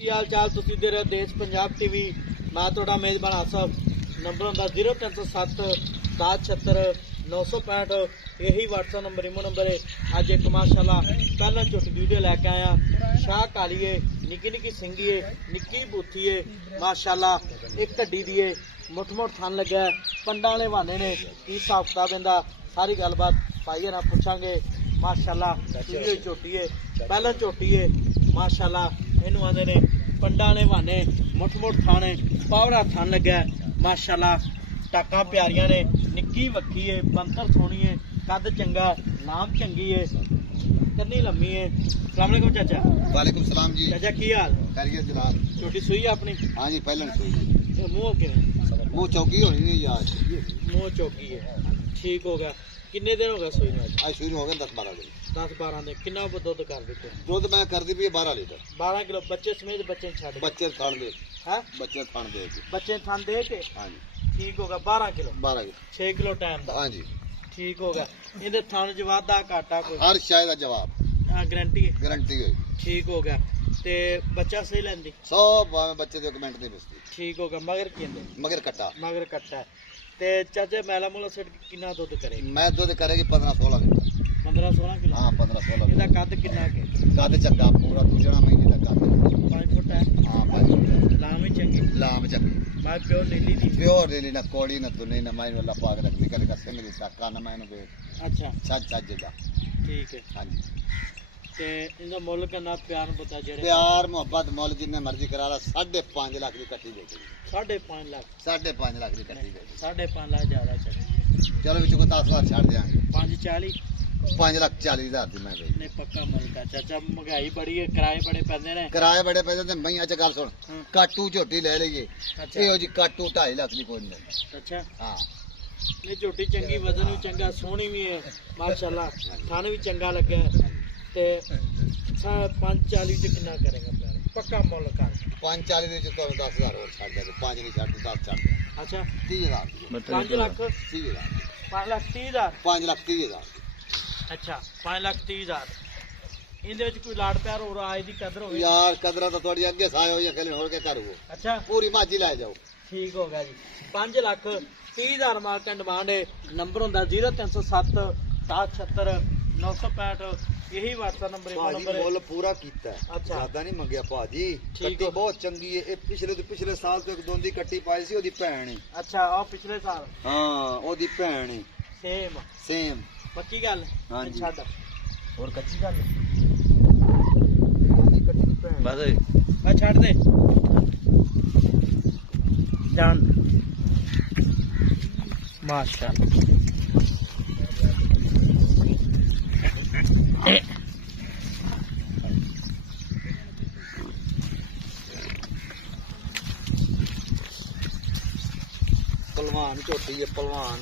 ਕੀ ਹਾਲ ਚਾਲ ਤੁਸੀਂ ਦੇ ਰਹੇ ਦੇਸ਼ ਪੰਜਾਬ ਟੀਵੀ। ਮੈਂ ਤੁਹਾਡਾ ਮੇਜ਼ਬਾਨ ਆਸਫ। ਨੰਬਰ ਹੁੰਦਾ 0307 776 965। यही WhatsApp नंबर इमो नंबर है। अज एक माशाल्लाह पहला झुट वीडियो लैके आया। शाह काली है, निकी निकी सिंगी है, निकी बूथी है माशाल्लाह। एक ढड्डी दी है, मुठ मुठ थन लगा है। पंडा वाले बहाने ने की हिसाब किताब इहदा सारी गलबात पाइए ना पूछांगे माशाल्लाह। दूजी झोटी है, पहला झोटी है माशाल्लाह। इनू आंदे ने पंडा वाले बहाने मुठ मुठ थन है, पावड़ा थन लगा है माशाल्लाह। टाका प्यारियां ने, निक्की वक्की है, बनतर सोहनी है, कद चंगा, नाम चंगी है, कन्नी लम्मी है। अस्सलाम वालेकुम चाचा। वालेकुम सलाम जी। चाचा की हाल? खैरियत जनाब। छोटी सुई है अपनी? हाँ जी पहले सुई। मुंह किवें? मुंह चौकी होनी नहीं यार। मुंह चौकी है, ठीक हो गया। किन्ने दिन हो गए सुई में? आज शुरू हो गए 10-12 दिन। 10-12 दिन। कितना दुध कर देते? दुध मैं कर दी भी 12 लीटर। 12 किलो बच्चे समेत बच्चे छड़ के? बच्चे थान दे। हैं? बच्चे थान दे के। बच्चे थान दे के? हाँ जी। ठीक हो गया। 12 किलो? 12 किलो। 6 किलो टाइम दा? हाँ जी। ठीक हो गया। इहदे थान च वाधा घाटा कोई? हर शायद का जवाब गारंटी है? गारंटी हुई। ठीक हो गया। ते बच्चा सही लेंदी? सब बच्चे दे कमेंट दे बसती। ठीक हो गया। मगर किंदे? मगर कट्टा। मगर कट्टा है। ते चाचे मैला मूला सेट कितना दुध करेगी? मैं दुध करेगी 15-16 लीटर। 15-16 किलो? हाँ 15-16 ਇਹਦਾ लीटर। ਕੱਦ ਕਿੰਨਾ ਕੇ? कद चंगा पूरा दूजना महीने का कद। 5 फुट है? हाँ 5 फुट। ਲਾਮ ਹੀ ਚੰਗੀ? लाम चंगी। ਮੈਂ ਪਿਓ ਨੀਲੀ ਦੀ? प्योर डेली ना कोड़ी ना तुनी ना माइन वाला पाग रख निकल का सिंह दी साका ना मैंने बे ਅੱਛਾ छज दा। ਠੀਕ ਹੈ। हाँ जी। ਤੇ ਇਹਦਾ ਮੁੱਲ ਕਿੰਨਾ ਪਿਆਰ ਬਤਾ ਜਿਹੜੇ? प्यार मोहब्बत मोल जिन्ने मर्जी करा ला 5.5 लाख की कट्टी दे दी। 5.5 ਲੱਖ? 5.5 लाख की कट्टी दे दी। 5.5 ਲੱਖ ਜ਼ਿਆਦਾ ਚੱਲ। चलो विच को 10,000 छाड़ देंगे। 540? 5,40,000 दी मैं गई। ਨਹੀਂ ਪੱਕਾ ਮੁੱਲ ਦਾ ਚਾਚਾ। ਮਹਿੰਗਾਈ ਬੜੀ ਹੈ, ਕਿਰਾਏ ਬੜੇ ਪੈਂਦੇ ਨੇ। किराए बड़े पैसे ते मईया च गल सुन ਹਾਂ। काटू झोटी ले लईए ਅੱਛਾ एहो जी काटू 2.5 लाख दी कोई नहीं। ਅੱਛਾ। हां ਨਹੀਂ ਝੋਟੀ ਚੰਗੀ, ਵਜ਼ਨ ਵੀ ਚੰਗਾ, ਸੋਹਣੀ ਵੀ ਹੈ ਮਾਸ਼ਾਅੱਲਾ। ਥਣ ਵੀ ਚੰਗਾ ਲੱਗਾ ਹੈ। ਤੇ 540 ਚ ਕਿੰਨਾ ਕਰੇਗਾ ਪਿਆਰ? ਪੱਕਾ ਮੁੱਲ ਕਰ। 540 ਦੇ ਚ ਤੁਹਾਨੂੰ 10,000 ਹੋਰ ਛੱਡ ਦੇ। 5 ਨਹੀਂ ਛੱਡ 10 ਛੱਡ ਦੇ। ਅੱਛਾ 30,000 5 ਲੱਖ? 30,000 5 ਲੱਖ 30,000? 5,30,000 ਅੱਛਾ 5 ਲੱਖ 30,000। ਇਹਦੇ ਵਿੱਚ ਕੋਈ ਲਾੜ ਪਿਆਰ ਹੋਰ ਆਏ ਦੀ ਕਦਰ ਹੋਵੇ? यार कदरा तो थोड़ी अगे साए हो या खेल होर के करू ਅੱਛਾ पूरी माझी ला जाओ। ਠੀਕ ਹੋ ਗਿਆ ਜੀ। 5 ਲੱਖ 30,000 ਮਾਰਕਾ ਡਿਮਾਂਡ ਹੈ। ਨੰਬਰ ਹੁੰਦਾ 0307 776 965। यही WhatsApp नंबर है। भाजी मुल पूरा कीता है। अच्छा। ज्यादा नहीं मंगया भाजी। ठीक कट्टी हो। बहुत चंगी है। पिछले साल तो एक दोंदी कट्टी पाई सी ओदी भैन है। अच्छा और पिछले साल? हां ओदी भैन है। सेम सेम पक्की गल? हाँ जी। छੱਡ और कच्ची गल ओदी कट्टी दी भैन बस मैं छੱਡ दे जान माशाल्लाह। पहलवान झोटी है पहलवान।